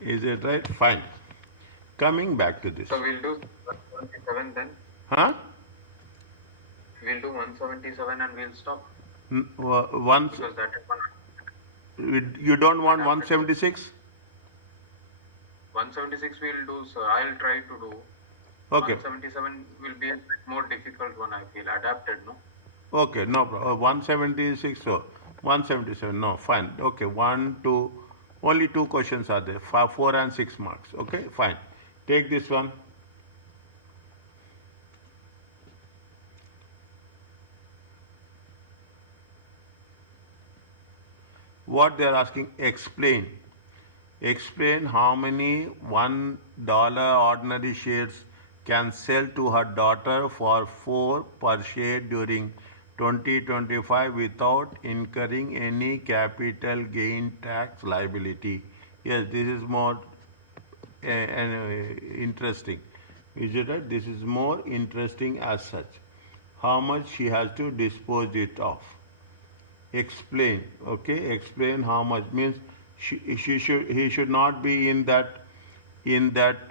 Is it right? Fine. Coming back to this. So we'll do 177 then. Huh? We'll do 177 and we'll stop Once because that is one you don't want adapted. 176? 176 we'll do, sir. I'll try to do. Okay. 177 will be a bit more difficult one, I feel. Adapted, no? Okay, no problem. 176, so 177, no, fine. Okay, one, two, only two questions are there, 4 and 6 marks. Okay, fine. Take this one. What they are asking, explain. Explain how many $1 ordinary shares can sell to her daughter for 4 per share during 2025 without incurring any capital gain tax liability. Yes, this is more interesting. Is it right? This is more interesting as such. How much she has to dispose it of. Explain, okay? Explain how much means he should not be in that in that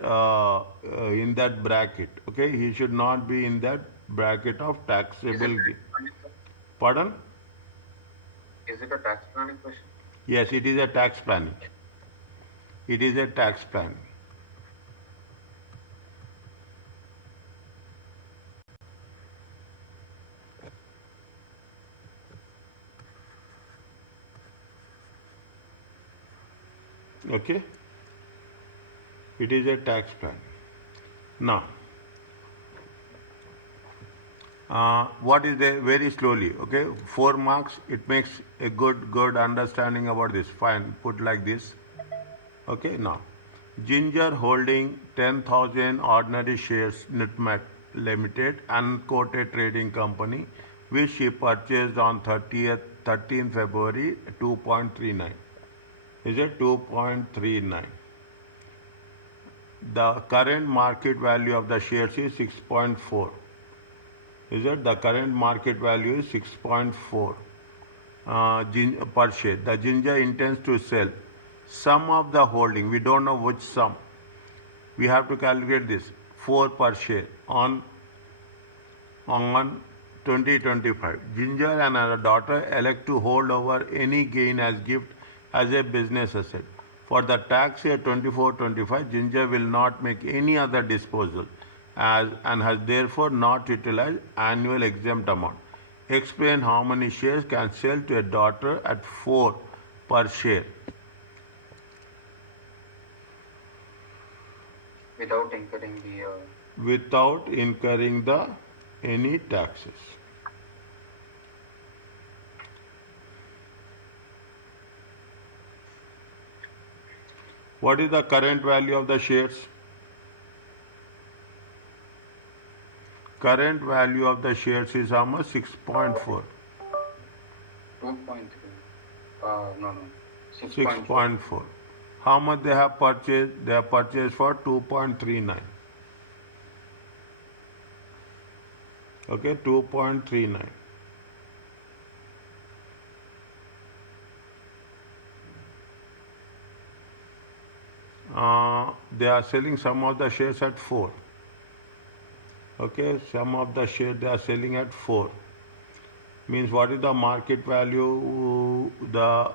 bracket, okay? He should not be in that bracket of Is it taxable. tax planning, sir? Pardon? Is it a tax planning question? Yes, it is a tax planning. It is a tax plan. Okay? It is a tax plan. Now, what is the very slowly, okay? 4 marks, it makes a good understanding about this. Fine, put like this. Okay, now, Ginger holding 10,000 ordinary shares Nutmeg Limited, unquoted trading company, which she purchased on 13th February 2.39. Is it 2.39? The current market value of the shares is 6.4. Is it? The current market value is 6.4 per share. The Ginger intends to sell sum of the holding. We don't know which sum. We have to calculate this. 4 per share on 2025. Ginger and her daughter elect to hold over any gain as gift as a business asset. For the tax year 24-25, Ginger will not make any other disposal and has therefore not utilized annual exempt amount. Explain how many shares can sell to a daughter at 4 per share. Without incurring the. Without incurring the any taxes. What is the current value of the shares? Current value of the shares is how much? 6.4. 2.3. No. 6.4. 6.4. How much they have purchased? They have purchased for 2.39. Okay, 2.39. They are selling some of the shares at 4. Okay, some of the shares they are selling at 4. Means what is the market value? But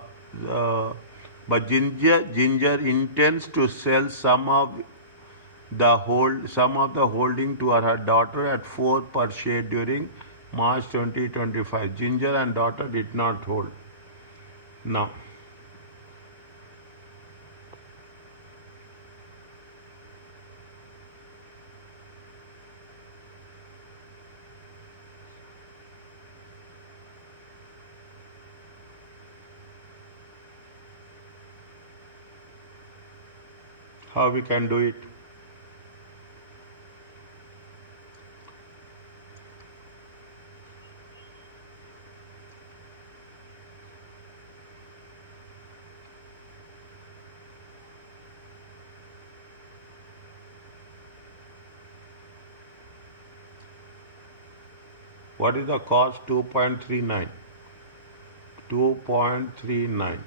Ginger intends to sell some of the holding to her daughter at 4 per share during March 2025. Ginger and daughter did not hold. Now, how we can do it? What is the cost? 2.39. 2.39.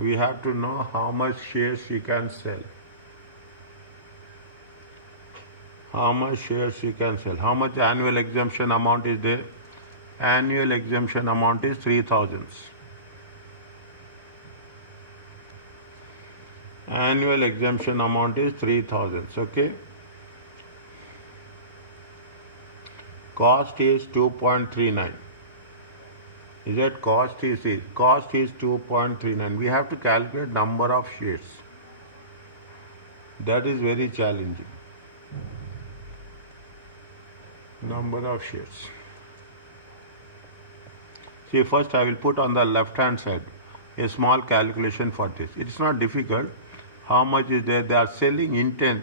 We have to know how much shares she can sell. How much shares she can sell. How much annual exemption amount is there? Annual exemption amount is 3,000. Annual exemption amount is 3,000. Okay. Cost is 2.39. Is that cost is 2.39. We have to calculate number of shares. That is very challenging. Number of shares. See, first I will put on the left hand side a small calculation for this. It is not difficult. How much is there? They are selling intent,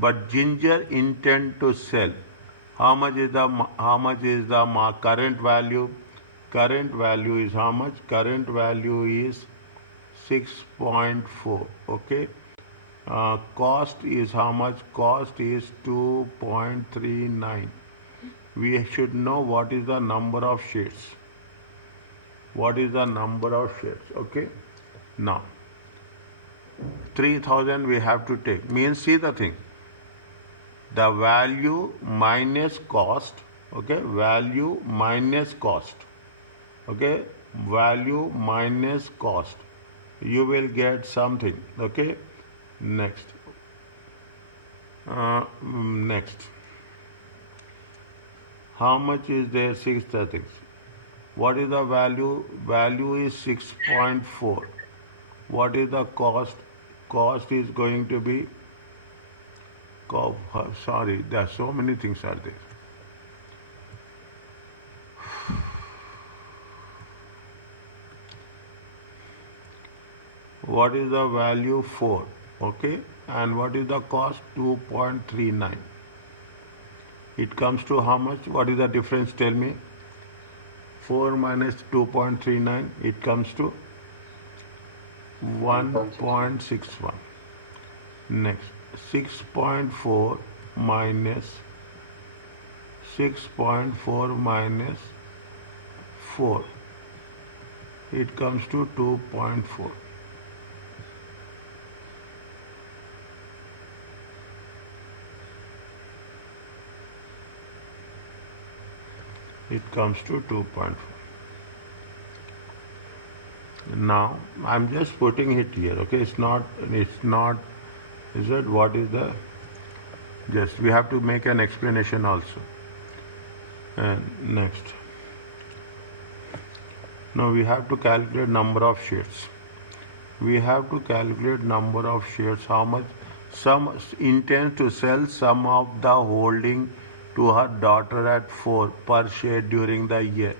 but Ginger intend to sell. How much is the current value? Current value is how much? Current value is 6.4. Okay. Cost is how much? Cost is 2.39. We should know what is the number of shares. What is the number of shares? Okay. Now, 3,000 we have to take. Means, see the thing. The value minus cost. Okay. Value minus cost. Okay. Value minus cost. You will get something. Okay. Next. Next. How much is there? 6,000. What is the value? Value is 6.4. What is the cost? Cost is going to be, sorry, there are so many things are there. What is the value? 4. Okay. And what is the cost? 2.39. It comes to how much? What is the difference? Tell me. 4 minus 2.39, it comes to 1.61. Next, 6.4 minus 4, it comes to 2.4. It comes to 2.4. Now, I'm just putting it here, okay? It's not, is it, what is the, just, we have to make an explanation also. And next. Now, we have to calculate number of shares. We have to calculate number of shares, how much, some intends to sell some of the holding to her daughter at 4 per share during the year.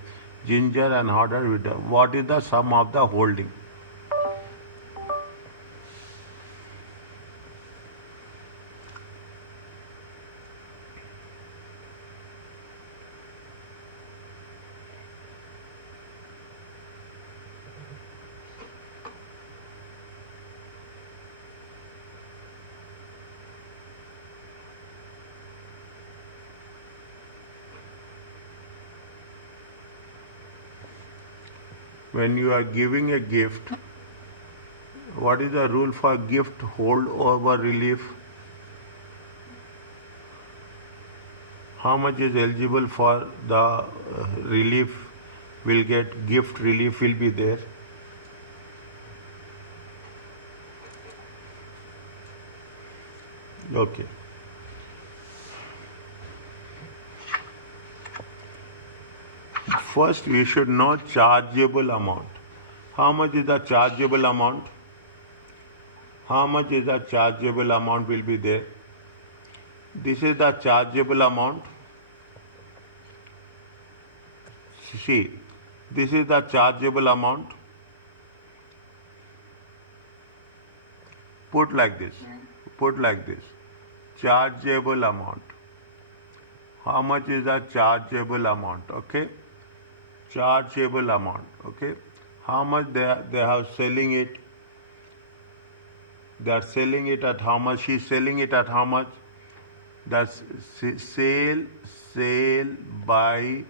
Ginger and Hodder widow. What is the sum of the holding? When you are giving a gift, what is the rule for gift holdover relief? How much is eligible for the relief will get, gift relief will be there? Okay. First, we should know chargeable amount. How much is the chargeable amount? How much is the chargeable amount will be there? This is the chargeable amount. See, this is the chargeable amount. Put like this. Put like this. Chargeable amount. How much is the chargeable amount? Okay. Chargeable amount. Okay. How much they have selling it? They are selling it at how much? She is selling it at how much? That's sale by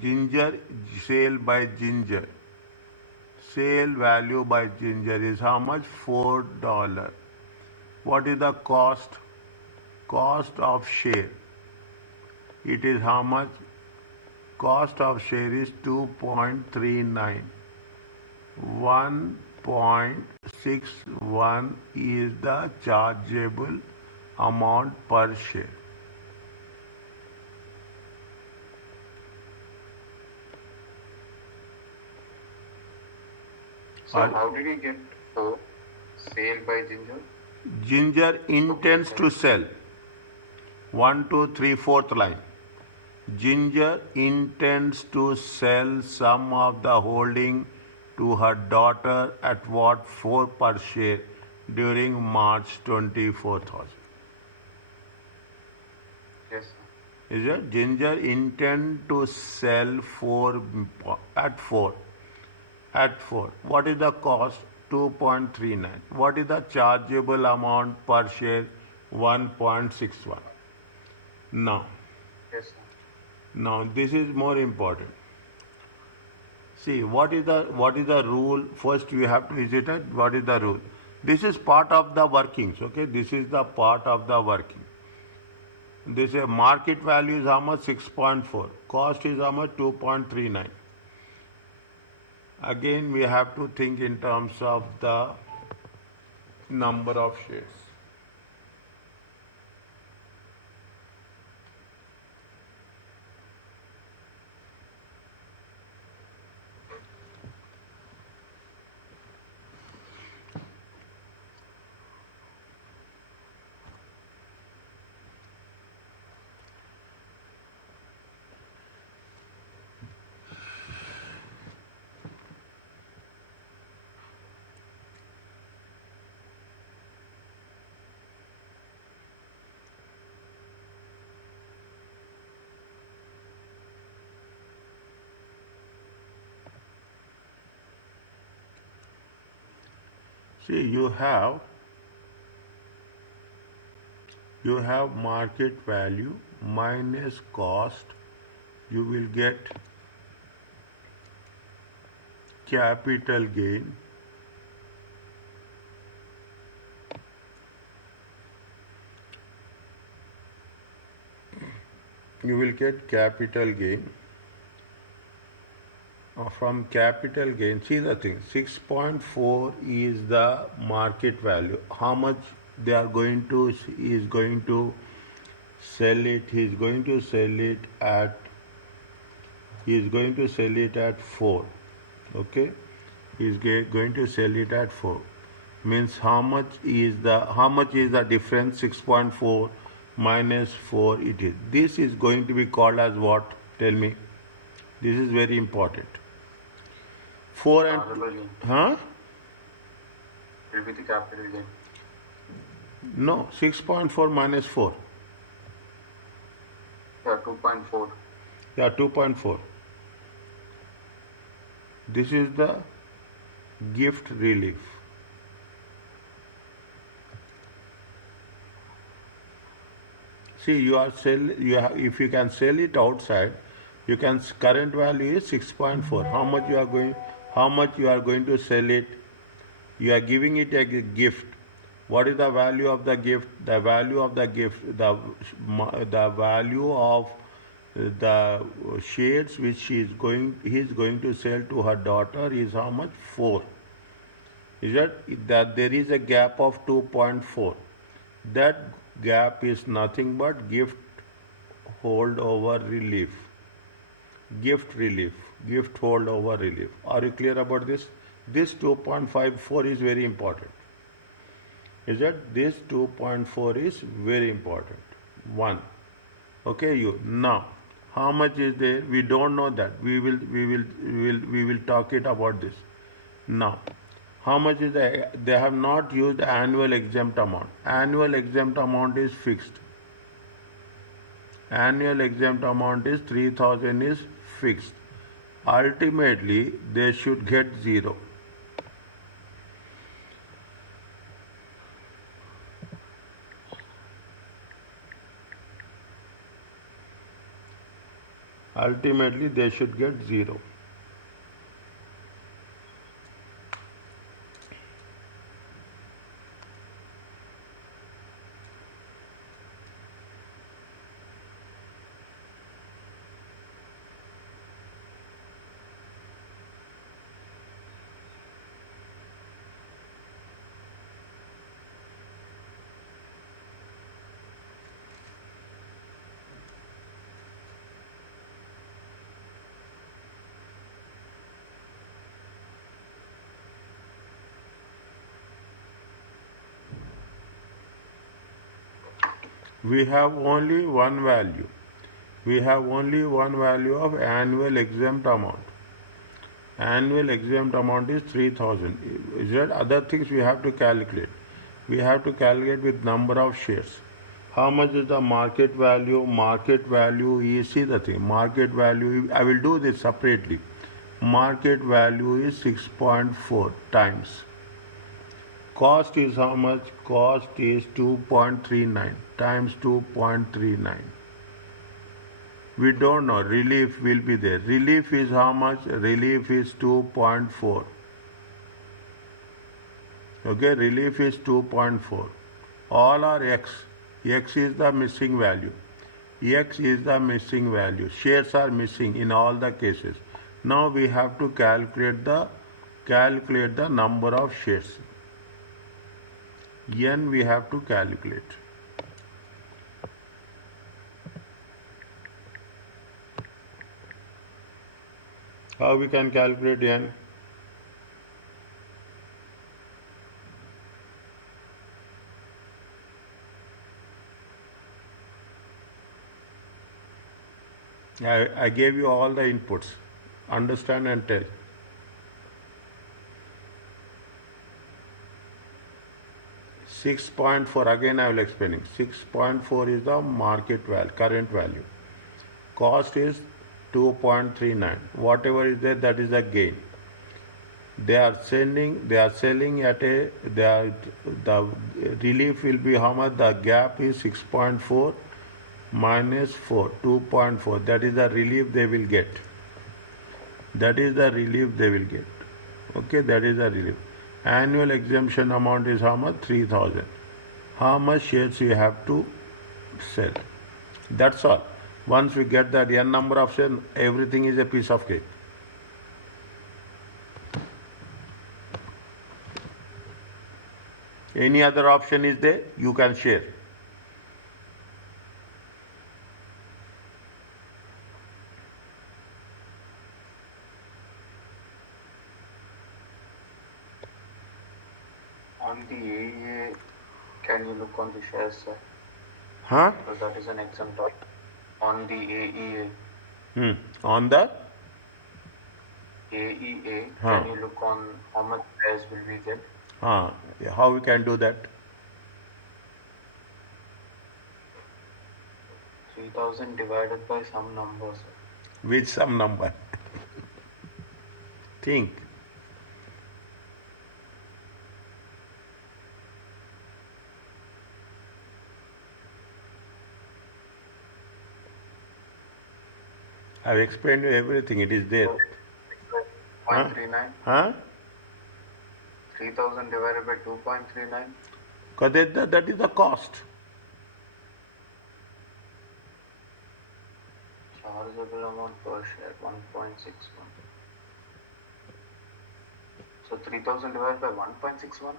Ginger, sale by Ginger. Sale value by Ginger is how much? $4. What is the cost? Cost of share. It is how much? Cost of share is 2.39. 1.61 is the chargeable amount per share. So how did he get 4? Sale by Ginger? Ginger intends to sell. 1, 2, 3, 4th line. Ginger intends to sell some of the holding to her daughter at what? 4 per share during March 24,000. Yes, sir. Is it? Ginger intend to sell 4 at 4. At 4. What is the cost? 2.39. What is the chargeable amount per share? 1.61. Now, Yes, sir. now this is more important. See, what is the rule? First we have to visit it. What is the rule? This is part of the workings, okay? This is the part of the working. This is market value is how much? 6.4. Cost is how much? 2.39. Again, we have to think in terms of the number of shares. See, you have market value minus cost. You will get capital gain. You will get capital gain. From capital gain, see the thing, 6.4 is the market value. How much they are going to, is going to sell it? He is going to sell it at 4. Okay, he is going to sell it at 4. Means how much is the difference? 6.4 minus 4 it is. This is going to be called as what? Tell me. This is very important. 4 and Chargeable gain. huh? Will be the capital gain. No, 6.4 minus 4. Yeah, 2.4. Yeah, 2.4. This is the gift relief. See, if you can sell it outside, you can, current value is 6.4. How much you are going to sell it? You are giving it a gift. What is the value of the gift? The value of the gift, the value of the shares which he is going to sell to her daughter is how much? 4. Is that there is a gap of 2.4. That gap is nothing but gift holdover relief. Gift holdover relief. Are you clear about this? This 2.54 is very important. Is that this 2.4 is very important? 1. Okay, now how much is there? We don't know that. We will talk it about this. Now, how much is the? They have not used annual exempt amount. Annual exempt amount is fixed. Annual exempt amount is 3,000 is fixed. Ultimately, they should get 0. Ultimately, they should get 0. We have only one value. We have only one value of annual exempt amount. Annual exempt amount is 3000. Is there other things we have to calculate? We have to calculate with number of shares. How much is the market value? Market value is, see the thing, market value, I will do this separately. Market value is 6.4 times. Cost is how much? Cost is 2.39 times 2.39. We don't know. Relief will be there. Relief is how much? Relief is 2.4. Okay, relief is 2.4. All are X. X is the missing value. X is the missing value. Shares are missing in all the cases. Now we have to calculate the number of shares. N we have to calculate. How we can calculate N? I gave you all the inputs. Understand and tell. 6.4, again I will explaining. 6.4 is the market value, current value. Cost is 2.39. Whatever is there, that is the gain. They are selling at the relief will be how much? The gap is 6.4 minus 4, 2.4. That is the relief they will get. That is the relief they will get. Okay, that is the relief. Annual exemption amount is how much? 3000. How much shares you have to sell? That's all. Once we get that n number of shares, everything is a piece of cake. Any other option is there? You can share. On the AEA, can you look on the shares, sir? Huh? Because that is an exempt option. On the AEA. On the AEA, can you look on how much shares will we get? How we can do that? 3000 divided by some number, sir. Which some number? Think. I've explained you everything. It is there. 0.39. Huh? 3000 divided by 2.39. Because that is the cost. Chargeable amount per share 1.61. So 3000 divided by 1.61.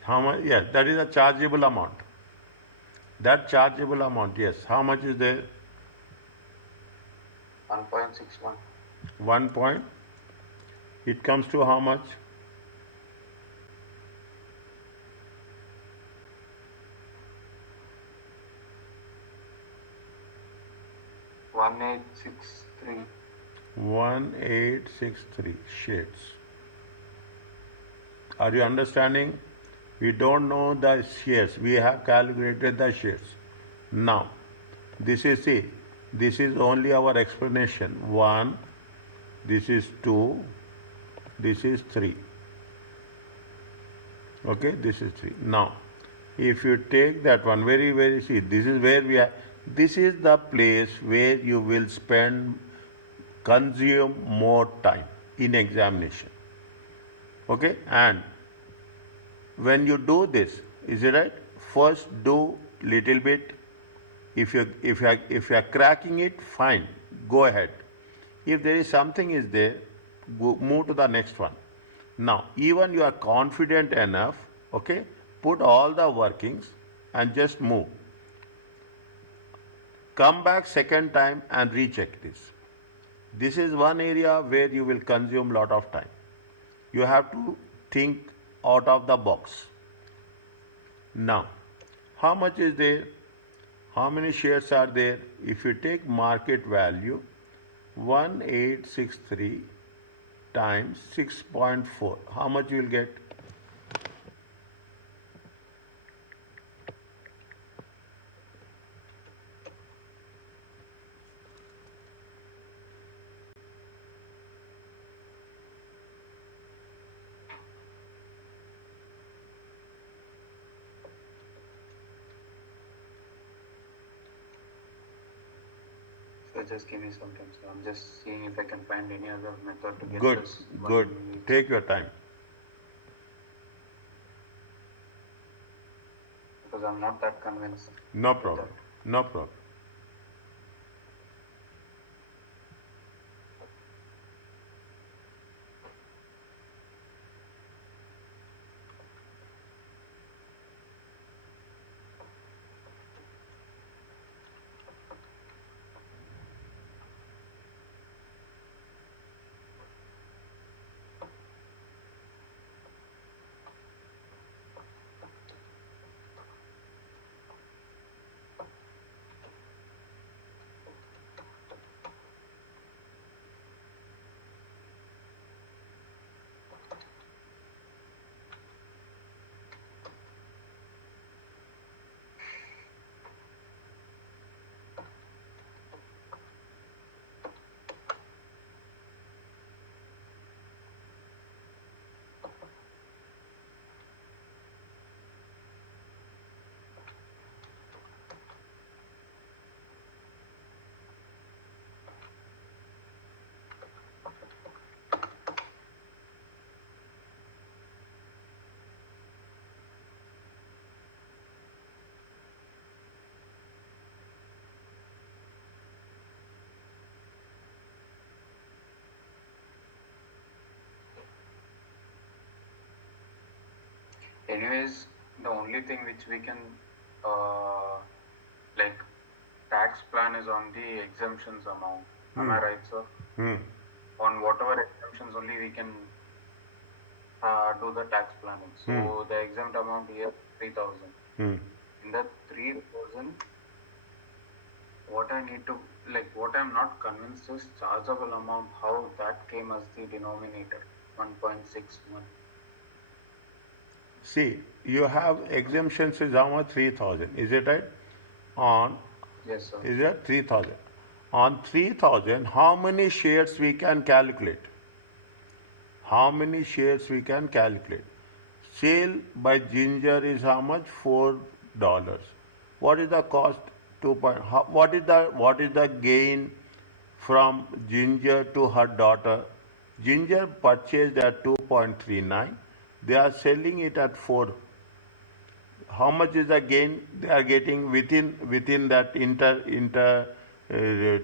How much? Yes, that is a chargeable amount. That chargeable amount, yes. How much is there? 1.61. 1 point. It comes to how much? $1863. 1863 shades. Are you understanding? We don't know the shares. We have calculated the shares. Now, this is only our explanation. 1, this is 2, this is 3. Okay, this is 3. Now, if you take that one, very, see, this is where we are. This is the place where you will consume more time in examination. Okay, and when you do this, is it right? First do little bit. If you are cracking it, fine, go ahead. If there is something is there, move to the next one. Now, even you are confident enough, okay, put all the workings and just move. Come back second time and recheck this. This is one area where you will consume lot of time. You have to think out of the box. Now, how much is there? How many shares are there? If you take market value, 1863 times 6.4, how much you will get? So just give me some time. So I'm just seeing if I can find any other method to get Good, this. good. Take your time. Because I'm not that convinced. No problem. No problem. Anyways, the only thing which we can like tax plan is on the exemptions amount. Am I right, sir? On whatever exemptions only we can do the tax planning. So the exempt amount here 3,000. In that 3,000, what I need to what I'm not convinced is chargeable amount, how that came as the denominator 1.61. See, you have exemptions is how much? 3,000. Is it right? On, Yes, sir. is it 3,000? On 3,000, how many shares we can calculate? How many shares we can calculate? Sale by Ginger is how much? $4. What is the cost? 2. What is the gain from Ginger to her daughter? Ginger purchased at 2.39. They are selling it at 4. How much is the gain they are getting within that inter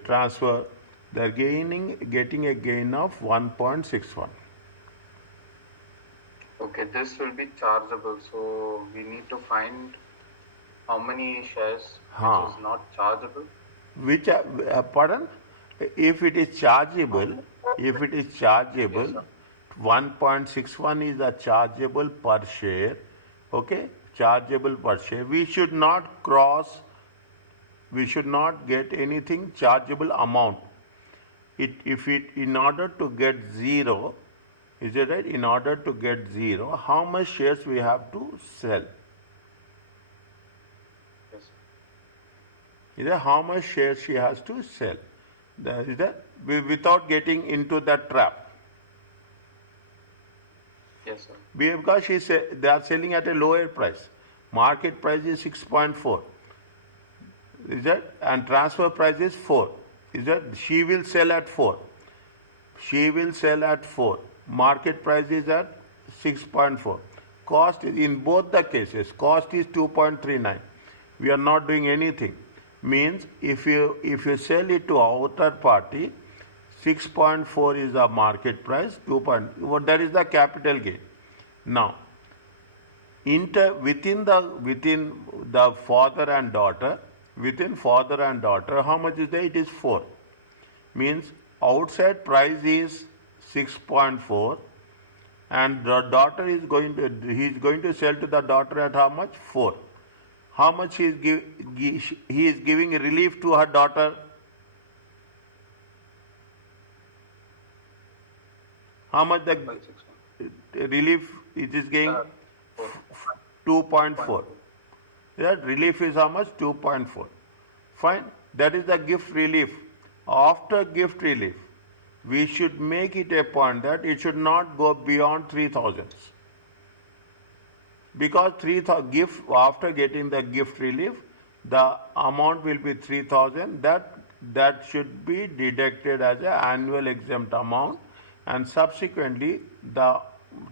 transfer? They are getting a gain of 1.61. Okay, this will be chargeable. So we need to find how many shares which is not chargeable. Which pardon? If it is chargeable, Yes, sir. 1.61 is the chargeable per share. Okay, chargeable per share. We should not get anything chargeable amount. In order to get 0, is it right? In order to get 0, how much shares we have to sell? Yes, sir. Is that how much shares she has to sell? Is that without getting into that trap? Yes, sir. Because they are selling at a lower price. Market price is 6.4. Is that? And transfer price is 4. Is that? She will sell at 4. She will sell at 4. Market price is at 6.4. Cost is, in both the cases, cost is 2.39. We are not doing anything. Means if you sell it to outer party, 6.4 is the market price, that is the capital gain. Now, within the father and daughter, how much is there? It is 4. Means outside price is 6.4, and the daughter he is going to sell to the daughter at how much? 4. How much he is giving relief to her daughter? How much the relief it is giving? 2.4. That relief is how much? 2.4. Fine. That is the gift relief. After gift relief, we should make it a point that it should not go beyond 3,000. Because gift, after getting the gift relief, the amount will be 3,000. That should be deducted as an annual exempt amount, and subsequently the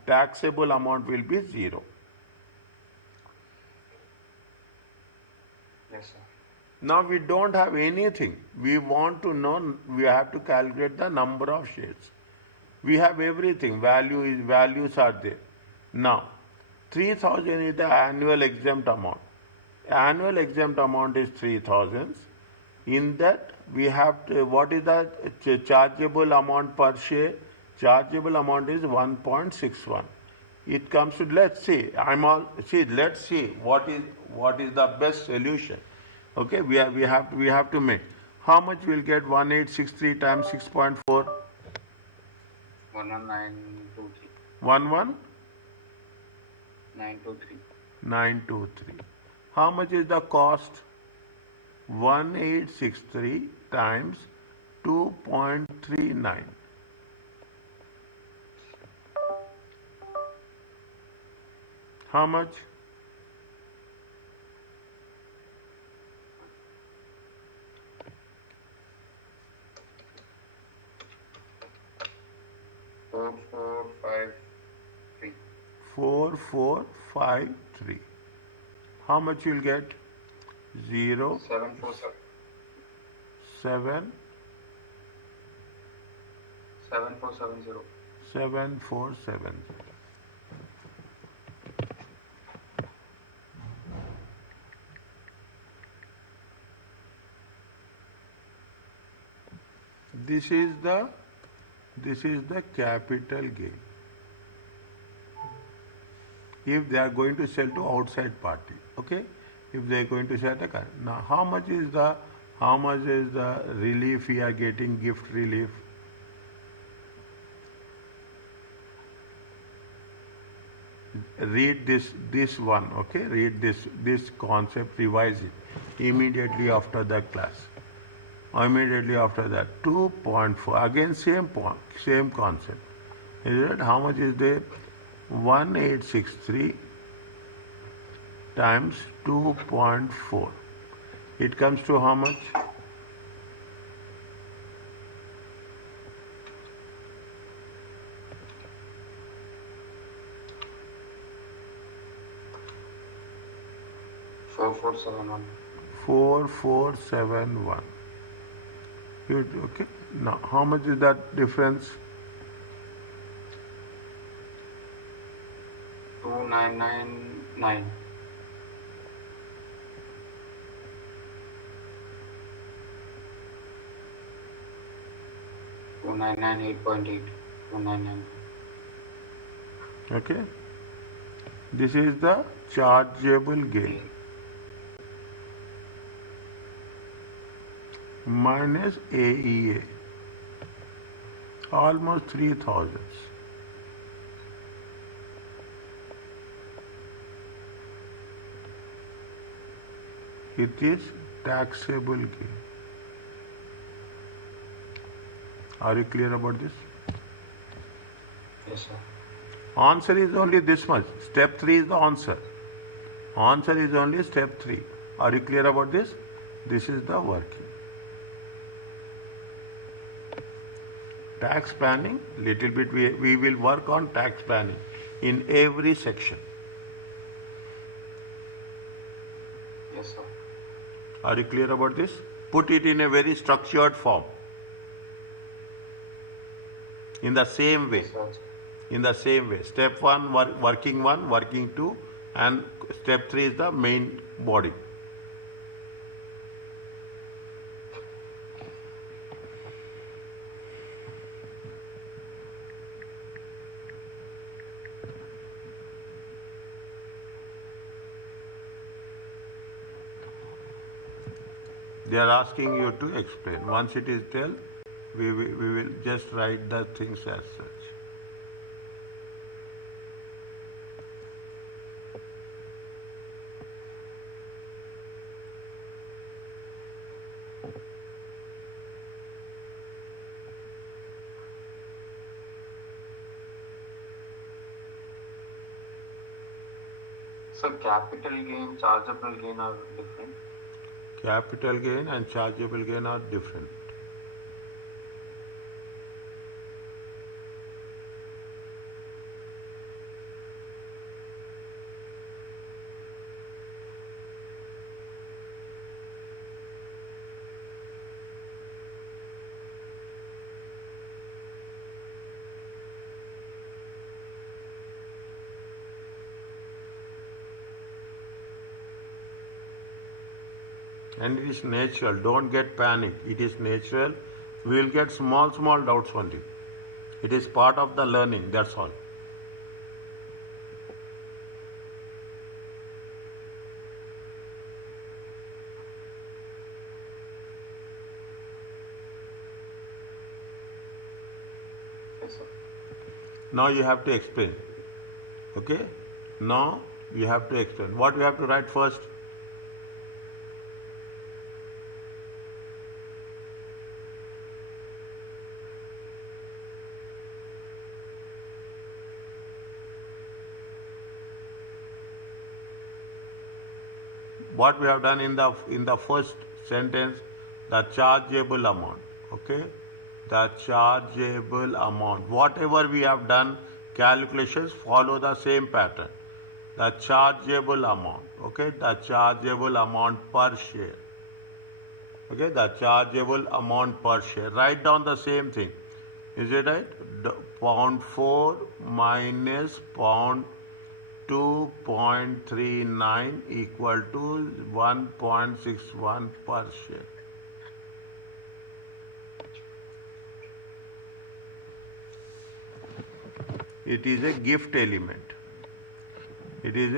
taxable amount will be 0. Yes, sir. Now we don't have anything. We want to know, we have to calculate the number of shares. We have everything. Values are there. Now, 3,000 is the annual exempt amount. Annual exempt amount is 3,000. In that, we have to, what is the chargeable amount per share? Chargeable amount is 1.61. It comes to, let's see, let's see what is the best solution. Okay, we have to make. How much we'll get? 1863 times 6.4. 11923. 11923. 923. How much is the cost? 1863 times 2.39. How much? 4453. 4453. How much you'll get? 0 747. 7 7470. 7470. This is the capital gain. If they are going to sell to outside party, okay? If they are going to sell the car. Now, how much is the relief we are getting, gift relief? Read this one, okay? Read this concept, revise it immediately after the class. Immediately after that, 2.4, again same concept. Is it? How much is there? 1863 times 2.4. It comes to how much? Four four seven one. 4471. Okay. Now, how much is that difference? 2999. 299.8. 299. Okay. This is the chargeable gain minus AEA, almost 3,000. It is taxable gain. Are you clear about this? Yes, sir. Answer is only this much. Step 3 is the answer. Answer is only step 3. Are you clear about this? This is the working. Tax planning, little bit we will work on tax planning in every section. Yes, sir. Are you clear about this? Put it in a very structured form. In the same way. Yes, sir. In the same way. Step 1, working 1, working 2, and step 3 is the main body. They are asking you to explain. Once it is tell, we will just write the things as such. So capital gain, chargeable gain are different. Capital gain and chargeable gain are different. And it is natural. Don't get panic. It is natural. We will get small doubts only. It is part of the learning. That's all. Yes, sir. Now you have to explain. Okay? Now you have to explain. What we have to write first? What we have done in the first sentence, the chargeable amount. Okay? The chargeable amount. Whatever we have done, calculations follow the same pattern. The chargeable amount. Okay? The chargeable amount per share. Okay? The chargeable amount per share. Write down the same thing. Is it right? Pound 4 minus pound 2.39 equal to 1.61 per share. It is a gift element. It is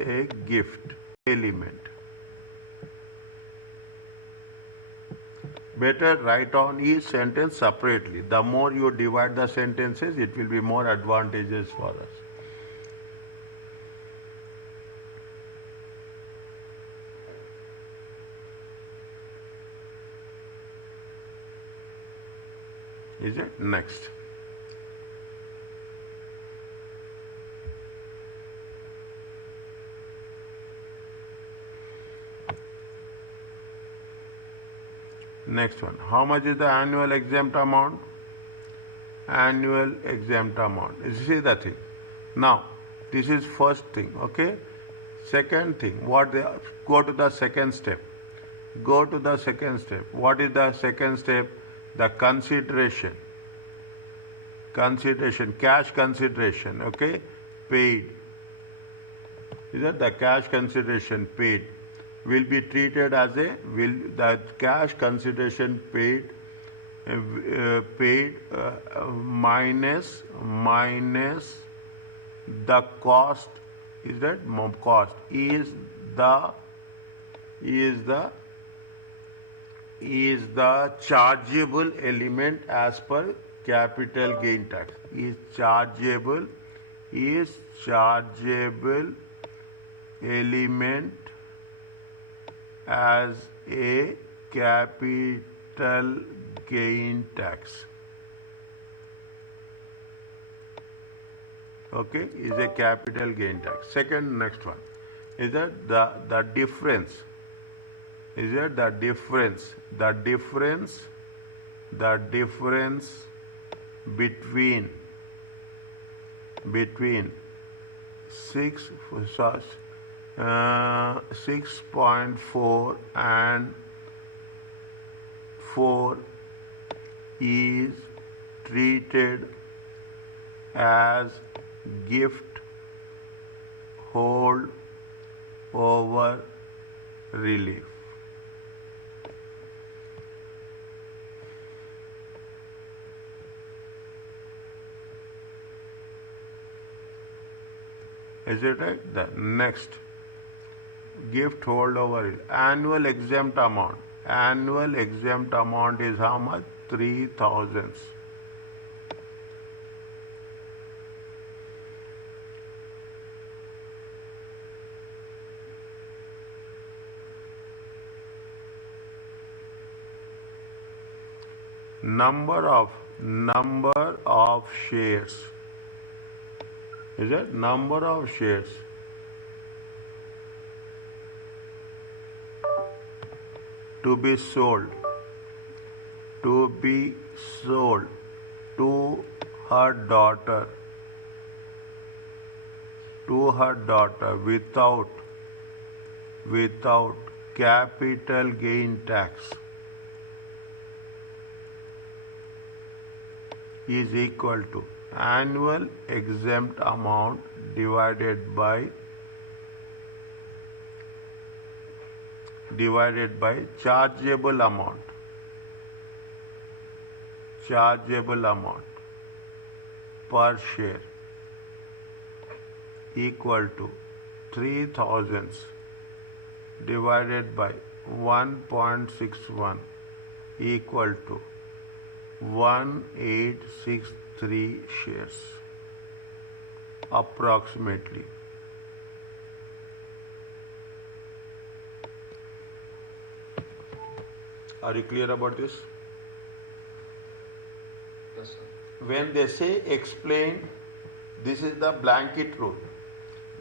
a gift element. Better write on each sentence separately. The more you divide the sentences, it will be more advantageous for us. Is it? Next. Next one. How much is the annual exempt amount? Annual exempt amount. This is the thing. Now, this is first thing. Okay. Second thing. Go to the second step. Go to the second step. What is the second step? The consideration. Consideration. Cash consideration. Okay. Paid. Is that the cash consideration paid? Will be treated as the cash consideration paid minus the cost. Is that cost is the chargeable element as per capital gain tax. Is chargeable element as a capital gain tax. Okay, is a capital gain tax. Second, next one. Is that the difference? Is that the difference? The difference between 6.4 and 4 is treated as gift hold over relief. Is it right? The next, gift holdover. Annual exempt amount. Annual exempt amount is how much? 3,000. Number of shares. Is it number of shares? To be sold. To be sold to her daughter. To her daughter without capital gain tax is equal to annual exempt amount divided by chargeable amount per share equal to 3,000 divided by 1.61 equal to 1863 shares approximately. Are you clear about this? Yes, sir. When they say explain, this is the blanket rule.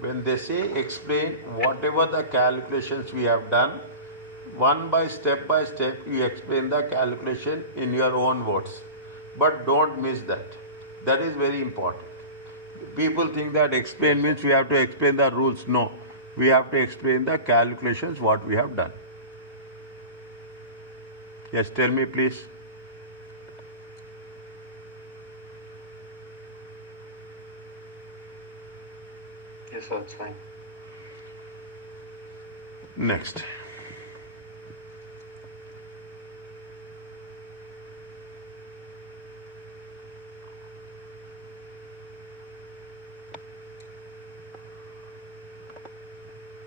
When they say explain whatever the calculations we have done, step by step, you explain the calculation in your own words. But don't miss that. That is very important. People think that explain means we have to explain the rules. No, we have to explain the calculations what we have done. Yes, tell me please. Yes, sir, it's fine. Next.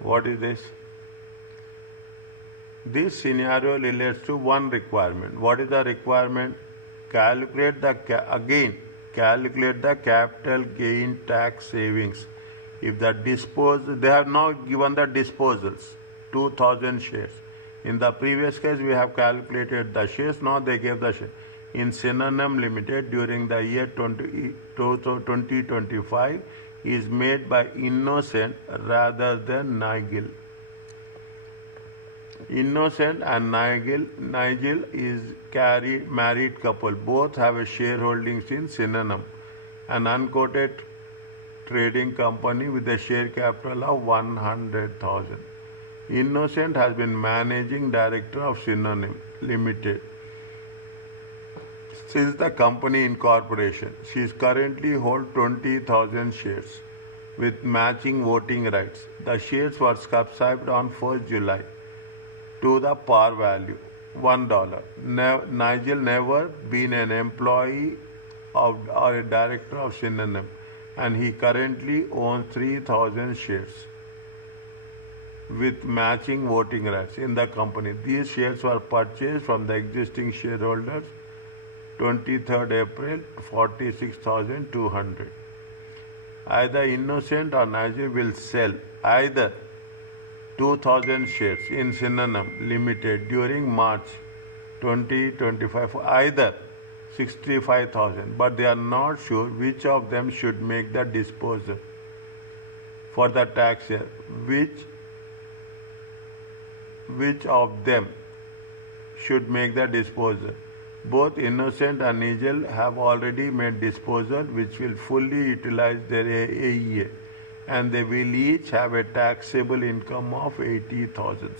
What is this? This scenario relates to one requirement. What is the requirement? Calculate the capital gain tax savings. If the they have now given the disposals, 2,000 shares. In the previous case, we have calculated the shares. Now they gave the share. In Synonym Limited, during the year 2025, is made by Innocent rather than Nigel. Innocent and Nigel is married couple. Both have a shareholdings in Synonym, an unquoted trading company with a share capital of 100,000. Innocent has been managing director of Synonym Limited since the company incorporation. She is currently hold 20,000 shares with matching voting rights. The shares were subscribed on 1st July to the par value $1. Nigel never been an employee or a director of Synonym, and he currently owns 3,000 shares with matching voting rights in the company. These shares were purchased from the existing shareholders 23rd April 46,200. Either Innocent or Nigel will sell either 2,000 shares in Synonym Limited during March 2025 for either 65,000, but they are not sure which of them should make the disposal for the tax year. Which of them should make the disposal? Both Innocent and Nigel have already made disposal, which will fully utilize their AEA, and they will each have a taxable income of 80,000.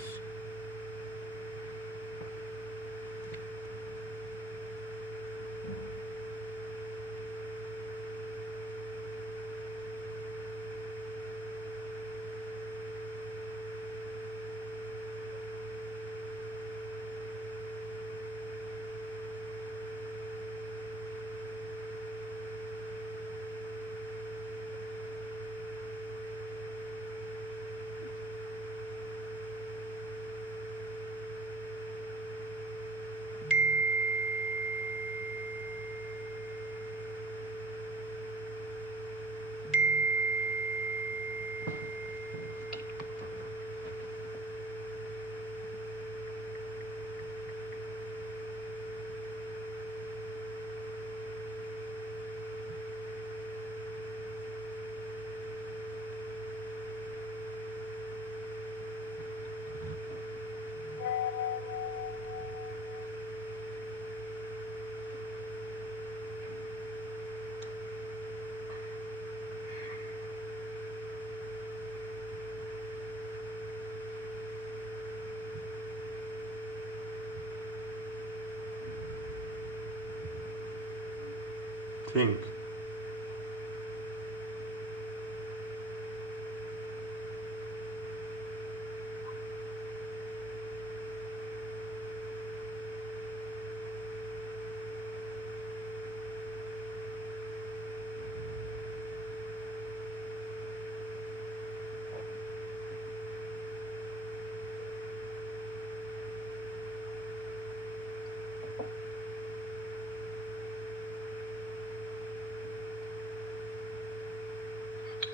Think.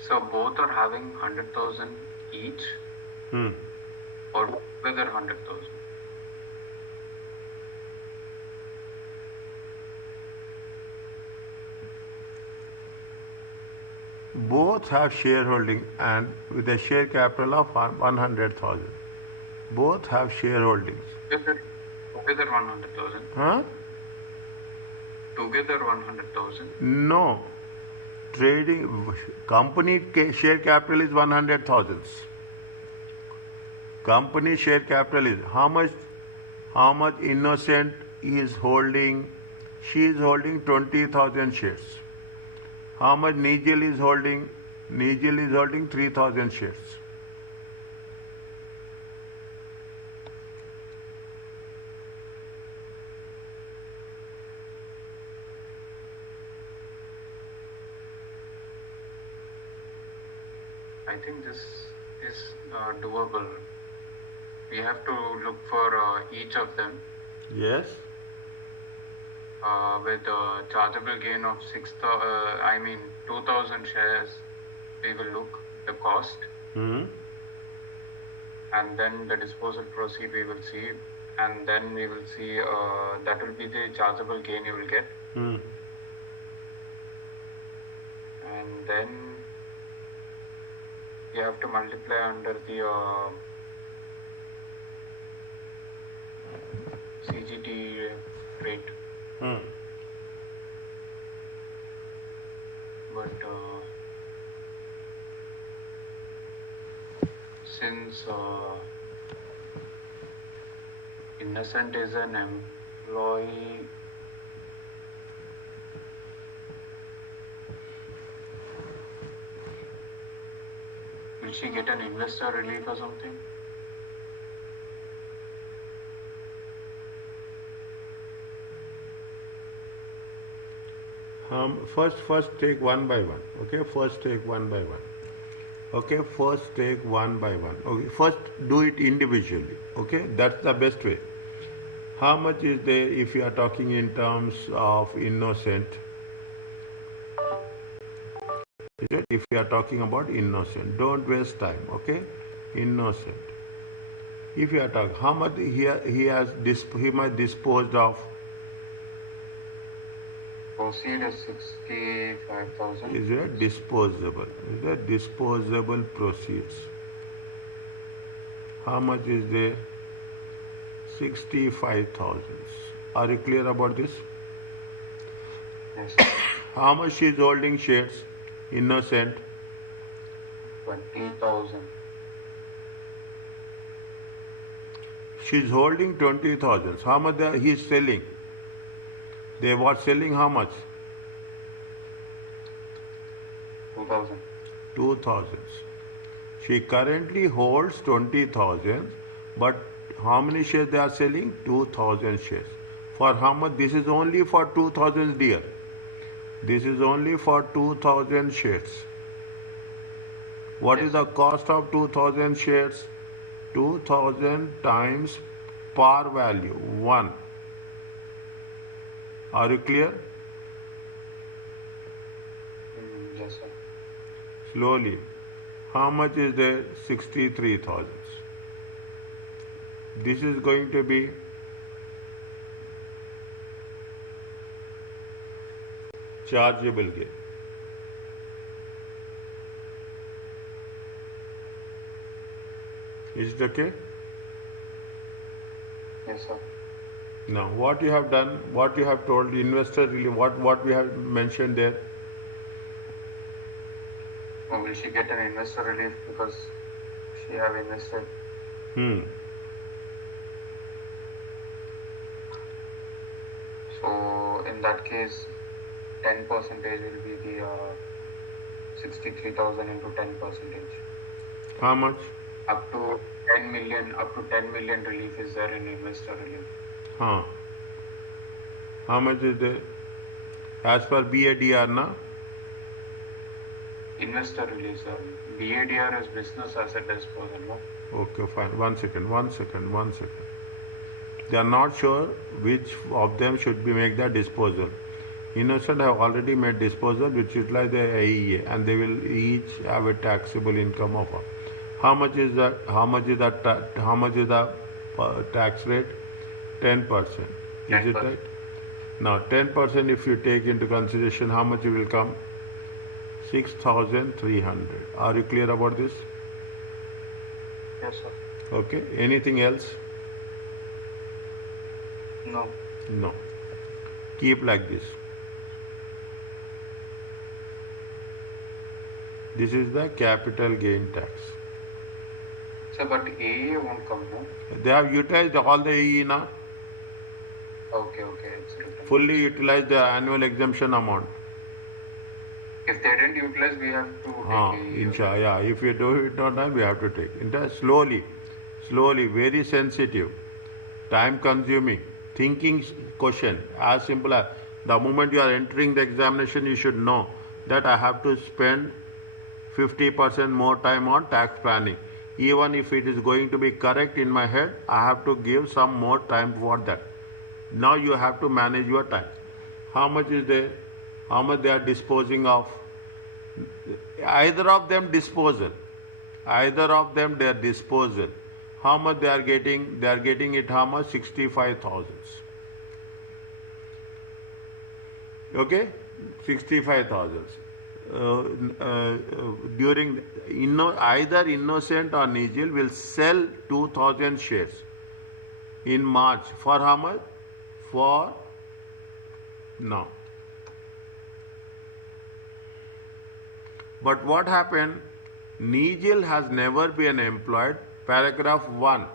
So both are having 100,000 each, Hmm. or whether 100,000. Both have shareholding and with a share capital of 100,000. Both have shareholdings. Together 100,000. Huh? Together 100,000. No. Trading company share capital is 100,000. Company share capital is how much Innocent is holding. She is holding 20,000 shares. How much Nigel is holding? Nigel is holding 3,000 shares. I think this is doable. We have to look for each of them Yes. with a chargeable gain of 2,000 shares. We will look the cost, Hmm. and then the disposal proceed we will see, and then we will see that will be the chargeable gain you will get, Hmm. and then you have to multiply under the CGT rate. Hmm. But since Innocent is an employee, will she get an investor relief or something? First take one by one. Okay. First take one by one. Okay. First take one by one. Okay. First do it individually. Okay. That's the best way. How much is there if you are talking in terms of Innocent? Is it? If you are talking about Innocent, don't waste time. Okay. Innocent. If you are talking, how much he might disposed of? Proceed is 65,000. Is it disposable? Is it disposable proceeds? How much is there? 65,000. Are you clear about this? Yes. How much she is holding shares? Innocent. 20,000. She is holding 20,000. How much he is selling? They were selling how much? 2,000. 2,000. She currently holds 20,000, but how many shares they are selling? 2,000 shares. For how much? This is only for 2,000, dear. This is only for 2,000 shares. What is the cost of 2,000 shares? 2,000 times par value 1. Are you clear? Yes, sir. Slowly. How much is there? 63,000. This is going to be chargeable gain. Is it okay? Yes, sir. Now, what you have done, what you have told the investor, really, what we have mentioned there. Or will she get an investor relief because she have invested? So in that case, 10 percentage will be the 63,000 into 10 percentage. How much? Up to 10 million. Up to 10 million relief is there in investor relief. Huh. How much is there? As per BADR, na? Investor relief, sir. BADR is business asset disposal, no? Okay, fine. One second. They are not sure which of them should be make the disposal. Innocent have already made disposal which utilize the AEA and they will each have a taxable income of how much is that? How much is the tax rate? 10%. Is it right? Now 10% if you take into consideration how much it will come? 6,300. Are you clear about this? Yes, sir. Okay. Anything else? No. No. Keep like this. This is the capital gain tax. Sir, but AEA won't come, no? They have utilized all the AE now. Okay, it's written. Fully utilized the annual exemption amount. If they didn't utilize, we have to take AEA. Yeah. If you do it or not, we have to take. Slowly, very sensitive, time consuming, thinking question. As simple as the moment you are entering the examination, you should know that I have to spend 50% more time on tax planning. Even if it is going to be correct in my head, I have to give some more time for that. Now you have to manage your time. How much is there? How much they are disposing of? Either of them disposal. Their disposal. How much they are getting? They are getting it how much? 65,000. Okay? 65,000. During either Innocent or Nigel will sell 2,000 shares in March for how much? For now. But what happened? Nigel has never been employed. Paragraph 1,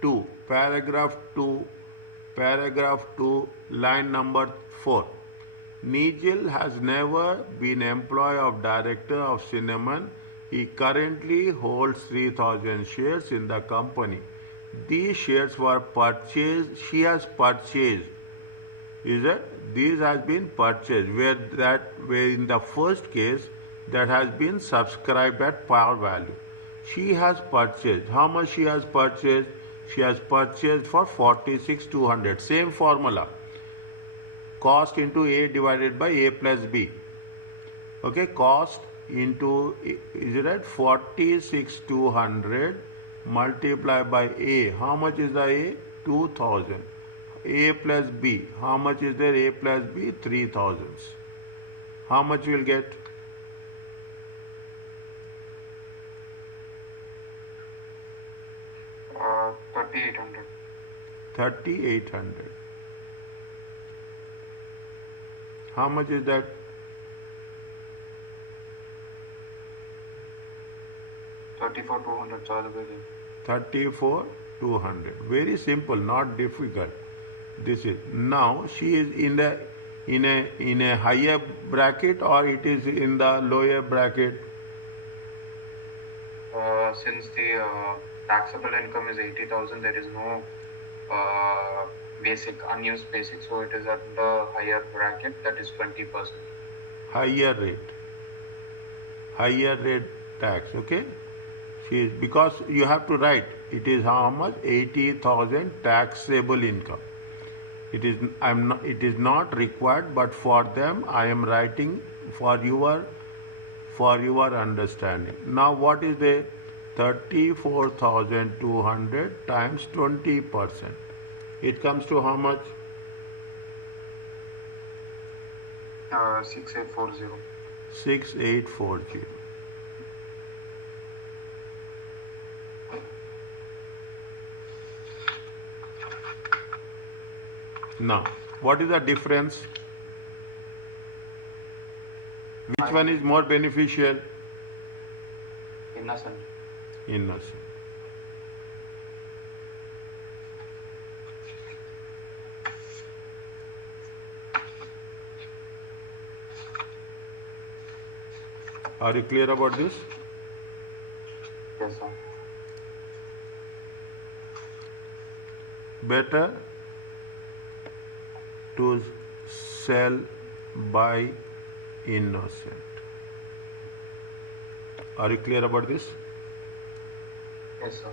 2, paragraph 2, line number 4. Nigel has never been employee of director of Cinnamon. He currently holds 3,000 shares in the company. These shares were purchased. She has purchased. Is it? These has been purchased. Where in the first case that has been subscribed at par value. She has purchased. How much she has purchased? She has purchased for 46,200. Same formula. Cost into A divided by A plus B. Okay, cost into, is it right? 46,200 multiplied by A. How much is the A? 2,000. A plus B. How much is there? A plus B? 3,000. How much you will get? Uh, 3,800. 3,800. How much is that? 34,200 chargeable. 34,200. Very simple, not difficult. This is now she is in a higher bracket or it is in the lower bracket. Since the taxable income is 80,000, there is no basic, unused basic, so it is at the higher bracket, that is 20%. Higher rate tax. Okay. She is, because you have to write it is how much? 80,000 taxable income. It is not required, but for them I am writing for your understanding. Now what is the 34,200 times 20%? It comes to how much? 6840. 6840. Now, what is the difference? Which one is more beneficial? Innocent. Innocent. Are you clear about this? Yes, sir. Better to sell by innocent. Are you clear about this? Yes, sir.